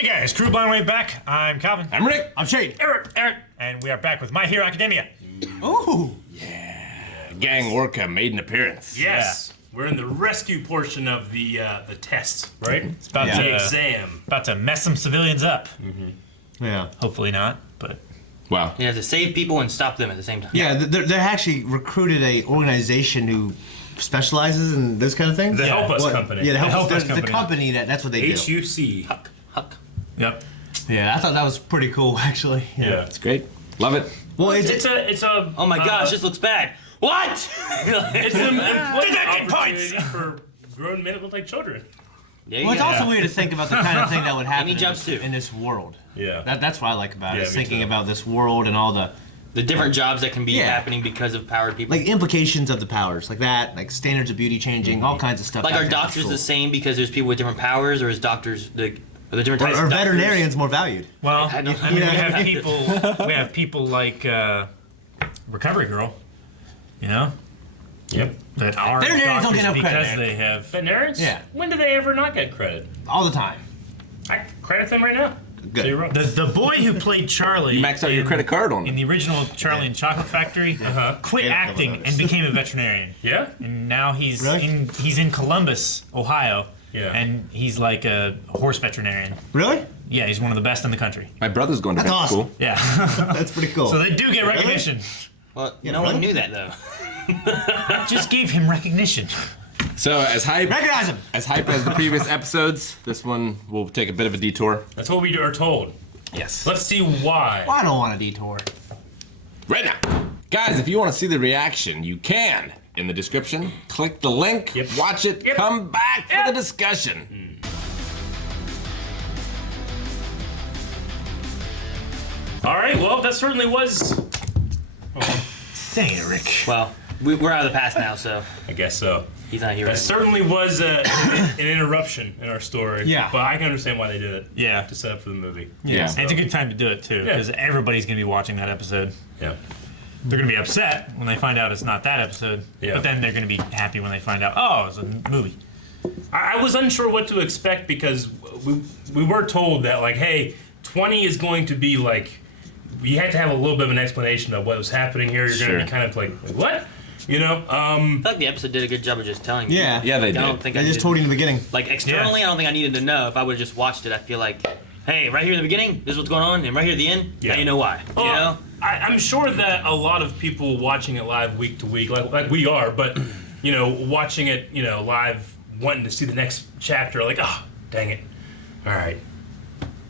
Hey guys, Crew Blind Way back. I'm Calvin. I'm Rick. I'm Shade. Eric. And we are back with My Hero Academia. Ooh. Yeah. Gang Orca made an appearance. Yes. We're in the rescue portion of the test, right? It's about The exam. About to mess some civilians up. Yeah. Hopefully not, but... Wow. You have to save people and stop them at the same time. Yeah, they actually recruited a organization who specializes in this kind of thing. The Help Us Company. Yeah, the Help Us Company. The company that's what they do. HUC. Huck. Yep. Yeah, I thought that was pretty cool, actually. Yeah. It's great. Love it. Well, It's a. Oh my gosh, this looks bad. What? It's an employment Deducted points! opportunity for grown men that look like children. There you well, it's go. also weird to think about the kind of thing that would happen jumps too. in this world. Yeah. That's what I like about it. Yeah, Is me thinking too. about this world and all the different jobs that can be Yeah. happening because of powered people. like implications of the powers, like that, like standards of beauty changing, all kinds of stuff. Like, that are kind of doctors cool. the same because there's people with different powers, or is doctors are the different types Or of doctors? veterinarians more valued? Well, I I mean, don't- we have people like Recovery Girl, you know? Yep. That are Veterinarians don't doctors get enough credit, because man. they have... Veterinarians? Yeah. When do they ever not get credit? All the time. I credit them right now. Good. 0. The boy who played Charlie... You maxed out your credit card on in it. the original Charlie and Chocolate Factory, quit Yeah, acting and became a veterinarian. Yeah? And now he's Really? he's in Columbus, Ohio. Yeah. And he's like a horse veterinarian. Really? Yeah, he's one of the best in the country. My brother's going to That's vet awesome. school. Yeah. That's pretty cool. So they do get recognition. Well, Yeah, no one really? knew that though. Just gave him recognition. So as hype Recognize him. as the previous episodes, this one will take a bit of a detour. That's what we are told. Yes. Let's see why. Well, I don't want a detour. Right now. Guys, if you want to see the reaction, you can. In the description, click the link, Yep. watch it, Yep. come back for Yep. the discussion. All right, well, that certainly was. Dang it, Rick. Well, we're out of the past now, so I guess so. he's not here That anymore. certainly was an interruption in our story. Yeah. But I can understand why they did it. Yeah. To set up for the movie. Yeah. And it's a good time to do it, too, Yeah. because everybody's going to be watching that episode. Yeah. They're going to be upset when they find out it's not that episode, Yeah. but then they're going to be happy when they find out, oh, it's a movie. I was unsure what to expect because we were told that, like, hey, 20 is going to be like, you had to have a little bit of an explanation of what was happening here. You're going Sure. to be kind of like, what? You know? I feel like the episode did a good job of just telling you. Yeah. Yeah, they I don't did. think I I just needed, told you in the beginning. like externally, I don't think I needed to know. If I would have just watched it, I feel like, hey, right here in the beginning, this is what's going on, and right here at the end, Yeah. now you know why. You know? I'm sure that a lot of people watching it live week to week, like we are, but, you know, watching it, you know, live, wanting to see the next chapter, like, oh, dang it. All right.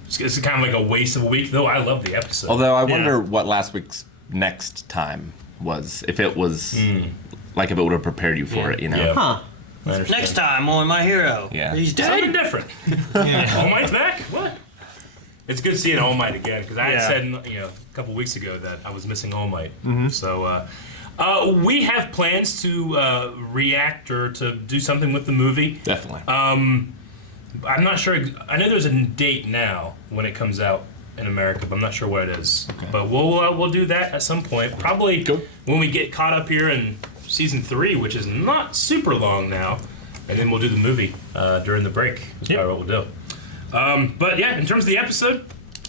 It's kind of like a waste of a week, though I love the episode. Although I wonder what last week's next time was. If it was like if it would have prepared you for it, you know? Yeah. Huh. I understand. Next time on My Hero, Yeah. he's Something dead. different. All Might's back? What? It's good seeing All Might again, because I had Yeah. said, you know, a couple weeks ago that I was missing All Might. So we have plans to react or to do something with the movie. Definitely. I'm not sure. I know there's a date now when it comes out in America, but I'm not sure what it is. But we'll do that at some point. Probably Cool. when we get caught up here in season 3, which is not super long now, and then we'll do the movie during the break. That's probably what we'll do. But yeah, in terms of the episode,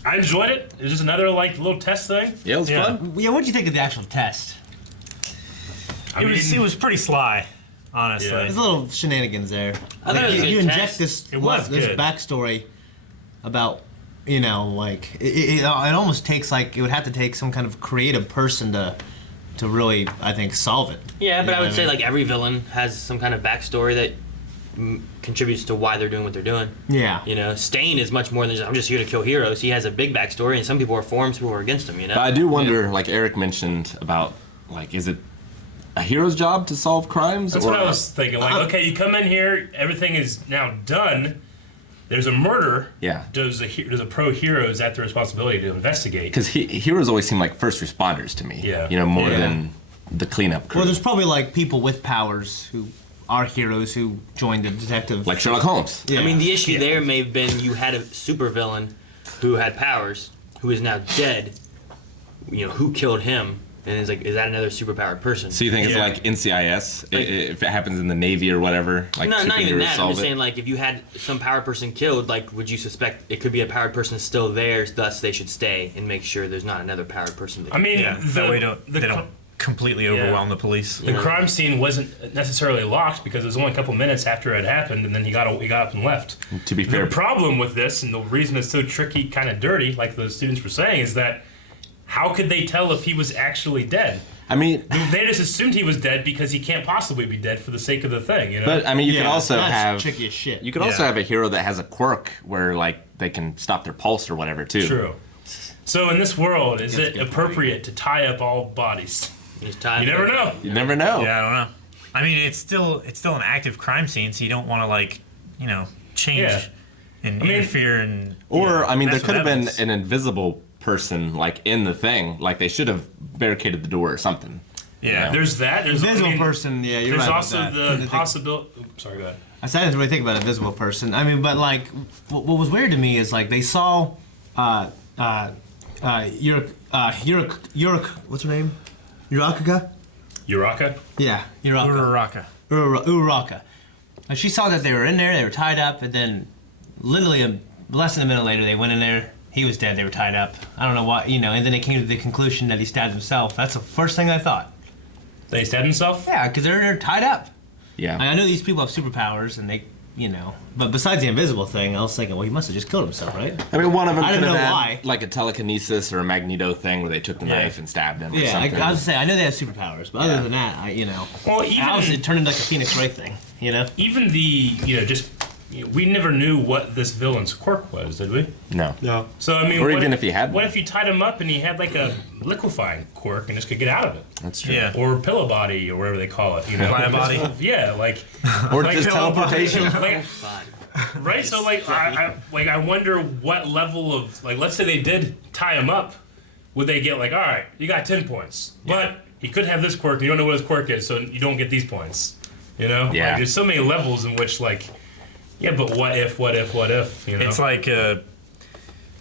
I enjoyed it. It was just another like little test thing. Yeah, it was Yeah. fun. Yeah, what do you think of the actual test? It was pretty sly, honestly. Yeah. There's a little shenanigans there. I thought it was a you good inject test. this It was this good. backstory about, you know, like it almost takes like it would have to take some kind of creative person to really, I think, solve it. Yeah, but You I know would what say mean? like every villain has some kind of backstory that contributes to why they're doing what they're doing. Yeah. You know, Stain is much more than just I'm just here to kill heroes. He has a big backstory, and some people are for him, some people are against him. You know. But I do wonder, like Eric mentioned, about like, is it a hero's job to solve crimes? That's or what I was thinking. Like, okay, you come in here, everything is now done. There's a murder. Yeah. Does a pro hero, is that their responsibility to investigate? Because heroes always seem like first responders to me. Yeah. You know, more Yeah. than the cleanup crew. Well, there's probably like people with powers who are heroes who joined the detective. like Sherlock Holmes. Yeah. I mean, the issue there may have been you had a supervillain who had powers, who is now dead. You know, who killed him? And it's like, is that another superpowered person? So you think it's Yeah. like NCIS? If it happens in the Navy or whatever? Like No, not even superheroes that. I'm solve just it? saying, like, if you had some powered person killed, like, would you suspect it could be a powered person still there, thus they should stay and make sure there's not another powered person there? I mean, Yeah, that way they don't completely overwhelm the police. The crime scene wasn't necessarily locked because it was only a couple minutes after it happened, and then he got up and left. To be fair, The problem with this, and the reason it's so tricky, kind of dirty, like the students were saying, is that how could they tell if he was actually dead? I mean, They just assumed he was dead because he can't possibly be dead for the sake of the thing, you know? but I mean, you could also that's have tricky as shit. you could also Yeah. have a hero that has a quirk where like they can stop their pulse or whatever too. True. So in this world, is That's it a good appropriate to tie up all bodies? Just time. You never know. You never know. Yeah, I don't know. I mean, it's still an active crime scene, so you don't want to change Yeah. and mean- interfere and. Or I mean, there mess could with have been evidence. an invisible person like in the thing. Like they should have barricaded the door or something. Yeah. There's that. There's Invisible person, yeah, you're There's right. also about that. the possibility. Sorry, go ahead. I didn't really think about a visible person. I mean, but like, what was weird to me is like they saw, Yurik, what's her name? Uraka? Uraka? Yeah, Uraka. Uraraka. Uraka. And she saw that they were in there, they were tied up, and then literally less than a minute later they went in there. He was dead. They were tied up. I don't know why, and then they came to the conclusion that he stabbed himself. That's the first thing I thought. They stabbed himself? Yeah, because they're tied up. Yeah. I know these people have superpowers, and they, but besides the invisible thing, I was thinking, well, he must have just killed himself, right? I mean, one of them I could don't have know had why. like a telekinesis or a Magneto thing where they took the Yeah. knife and stabbed him. Or Yeah, something. I was saying, I know they have superpowers, but other than that, Well, it turned into like a Phoenix Wright thing, even we never knew what this villain's quirk was, did we? No. No. So I mean, Or what even if he had what one. if you tied him up and he had like a liquefying quirk and just could get out of it, That's true. Yeah. or pillow body, or whatever they call it, Pillow body? Yeah, like Or like just pillow body. teleportation. Like, right? So like, I wonder what level of let's say they did tie him up, would they get like, all right, you got 10 points, but he could have this quirk, and you don't know what his quirk is, so you don't get these points. Yeah. Like, there's so many levels in which yeah, but what if? It's like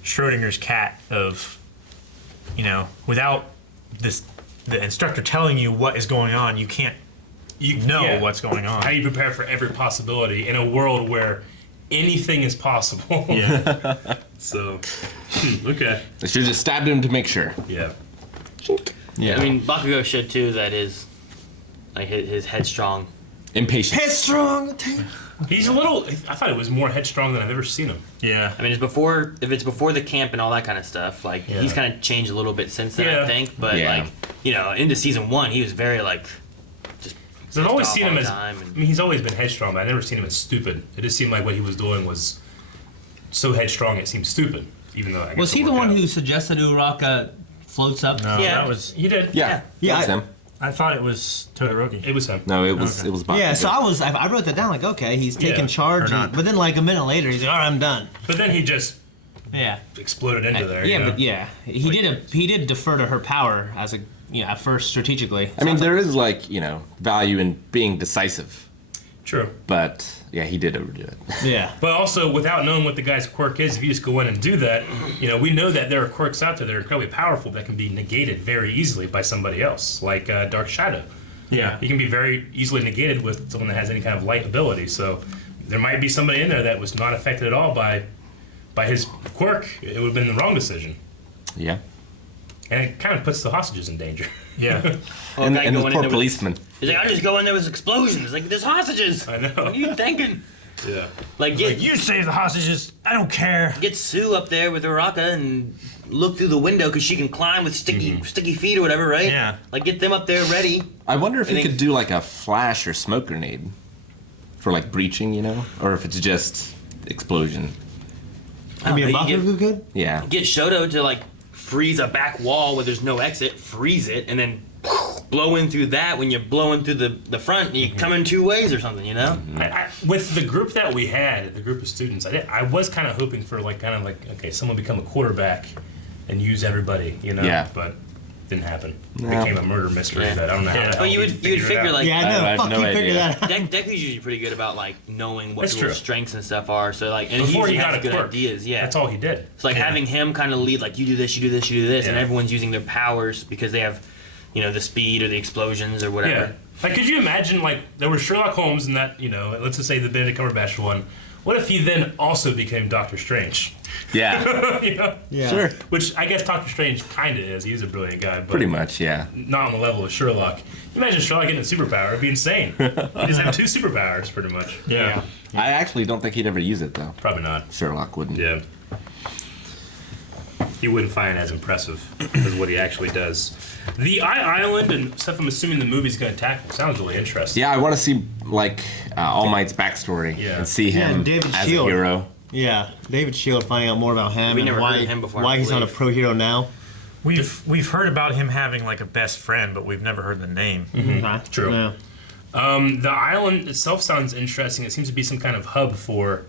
Schrodinger's cat of, without the instructor telling you what is going on, you can't know yeah. what's going on. How do you prepare for every possibility in a world where anything is possible? Yeah. So, okay. They should have just stabbed him to make sure. Yeah. Yeah. I mean, Bakugo showed too that his headstrong. Impatient. headstrong. He's a little. I thought it was more headstrong than I've ever seen him. Yeah. I mean, if it's before the camp and all that kind of stuff, Yeah. he's kind of changed a little bit since then, Yeah. I think. But Yeah. into season 1, he was very just. Because I've always off seen all him the as. time I and- mean, he's always been headstrong, but I've never seen him as stupid. It just seemed like what he was doing was so headstrong it seemed stupid, even though. I guess Was it he the worked one out. who suggested Uraka floats up? No, Yeah. that was. He did. Yeah. Yeah, That's I- him. I thought it was Todoroki. It was him. No, it was Okay. it was Bakugo. Yeah, so I wrote that down like, okay, he's taking Yeah, charge, or not. but then like a minute later, he's like, all right, I'm done. But then he just Yeah. exploded into there. Yeah, you know? but yeah, he did defer to her power as at first strategically. I mean, there is value in being decisive, True. but yeah, he did overdo it. Yeah. But also, without knowing what the guy's quirk is, if you just go in and do that, we know that there are quirks out there that are incredibly powerful that can be negated very easily by somebody else, like Dark Shadow. Yeah. He can be very easily negated with someone that has any kind of light ability. So there might be somebody in there that was not affected at all by his quirk. It would have been the wrong decision. Yeah. And it kind of puts the hostages in danger. Yeah. And guy the going in poor there with- policeman. He's like, I just go in there with explosions. Like, there's hostages. I know. What are you thinking? Yeah. Like, get You save the hostages. I don't care. get Sue up there with Uraka and look through the window because she can climb with sticky feet or whatever, right? Yeah. Like, get them up there ready. I wonder if I he think- could do like a flash or smoke grenade for like breaching, or if it's just explosion. I mean, You get- Bakugo could? Yeah. Get Shoto to like freeze a back wall where there's no exit, freeze it, and then blow in through that when you're blowing through the front. You come in 2 ways or something, With the group that we had, the group of students, I was kind of hoping for okay, someone become a quarterback and use everybody, Yeah. But didn't happen. It No. became a murder mystery Yeah. that I don't know how. Yeah. the hell Well, you would he figured it figure out. like Yeah, I no, have fuck, no you figured idea. that out. Deku's usually pretty good about like knowing what That's people's true. strengths and stuff are. So like, and Before he he usually got has a good quirk, ideas. Yeah, that's all he did. It's like having him kind of lead, like you do this, you do this, you do this, and Yeah. everyone's using their powers because they have the speed or the explosions or whatever. Yeah. Like, could you imagine, like, there was Sherlock Holmes in that, let's just say the Benedict Cumberbatch one. What if he then also became Doctor Strange? Yeah. Yeah. Sure. Which I guess Doctor Strange kind of is. He's a brilliant guy, but Pretty much, yeah. not on the level of Sherlock. You imagine Sherlock getting a superpower. It'd be insane. He just have 2 superpowers, pretty much. Yeah. I actually don't think he'd ever use it, though. Probably not. Sherlock wouldn't. Yeah. He wouldn't find it as impressive as what he actually does. The Island and stuff I'm assuming the movie's going to tackle sounds really interesting. Yeah, I want to see, like, All Might's backstory Yeah. and see him and David as Shield. a hero. Yeah, David Shield, finding out more about him We and never why heard of him before, why I he's not a believe. pro hero now. We've heard about him having like a best friend, but we've never heard the name. Okay. True. Yeah. The island itself sounds interesting. It seems to be some kind of hub for,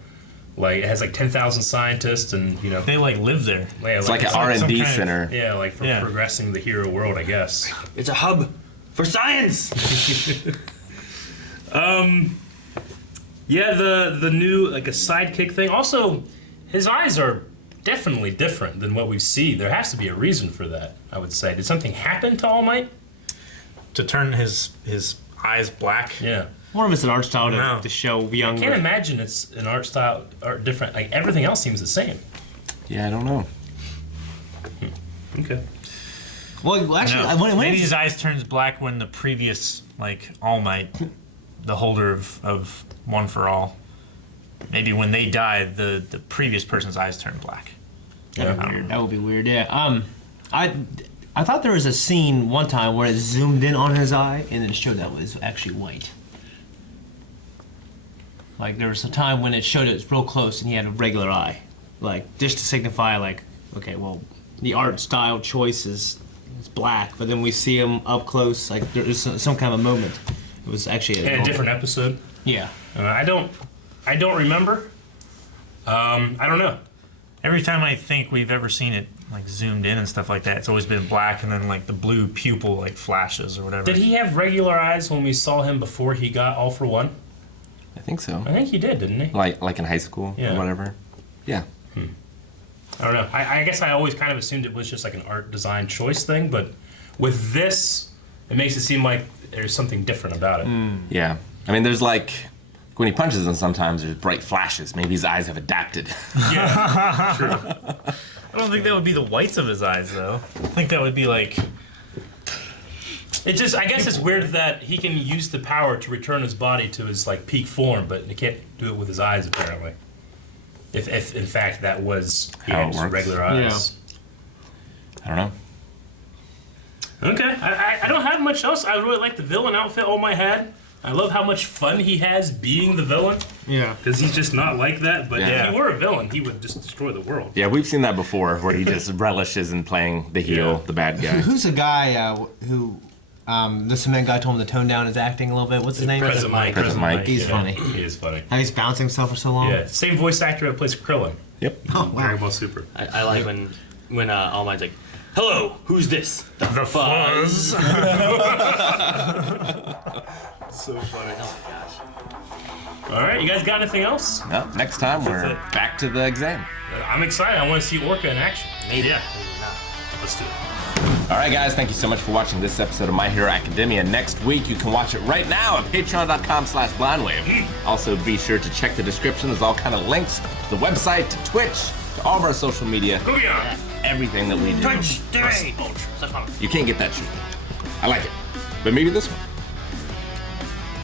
like, it has like 10,000 scientists and, They like live there. It's like an some R&D kind of- center. yeah, like for Yeah. progressing the hero world, I guess. It's a hub for science. Yeah, the new, like, a sidekick thing. Also, his eyes are definitely different than what we see. There has to be a reason for that, I would say. Did something happen to All Might? To turn his eyes black. Yeah. One of it's an art style No. to show I younger. can't imagine it's an art style, art different. Like, everything else seems the same. Yeah, I don't know. Okay. Well, actually, No. when Maybe it's- his eyes turns black when the previous, like, All Might, the holder of One for All, maybe when they die, the previous person's eyes turn black. That would be weird. Yeah. I thought there was a scene one time where it zoomed in on his eye and then showed that it was actually white. Like there was a time when it showed it was real close and he had a regular eye, like just to signify like, okay, well, the art style choice is black, but then we see him up close, like there is some kind of moment. It was actually In a different episode. Yeah. I don't remember. I don't know. Every time I think we've ever seen it, like, zoomed in and stuff like that, it's always been black, and then, like, the blue pupil, like, flashes or whatever. Did he have regular eyes when we saw him before he got All for One? I think so. I think he did, didn't he? Like in high school Yeah. or whatever. Yeah. I don't know. I guess I always kind of assumed it was just like an art design choice thing, but with this, it makes it seem like there's something different about it. Yeah. I mean, there's like, when he punches them, sometimes there's bright flashes. Maybe his eyes have adapted. Yeah, true. I don't think that would be the whites of his eyes, though. I think that would be, like... It just, I guess it's weird that he can use the power to return his body to his, like, peak form, but he can't do it with his eyes, apparently. If in fact that was he How had it just works. regular eyes. I don't know. Okay, I don't have much else. I really like the villain outfit All Might had. I love how much fun he has being the villain, Yeah. because he's just not like that. But Yeah. if he were a villain, he would just destroy the world. Yeah, we've seen that before, where he just relishes in playing the heel, Yeah. the bad guy. Who's the guy who the cement guy told him to tone down his acting a little bit? What's his name? President Mike. President Mike. He's yeah. funny. He is funny. How he's bouncing himself for so long. Yeah, same voice actor that plays Krillin. Yep. Oh wow. Dragon Ball Super. I like when All Might's like, "Hello, who's this?" The fuzz. So funny. Oh my gosh. All right, you guys got anything else? No, next time we're it. back to the exam. I'm excited. I want to see Orca in action. Maybe. Yeah. Maybe not. Let's do it. All right, guys, thank you so much for watching this episode of My Hero Academia. Next week, you can watch it right now at patreon.com/blindwave. Also, be sure to check the description. There's all kind of links to the website, to Twitch, to all of our social media, Moving on. everything that we do. Twitch TV. You can't get that shit. I like it. But maybe this one.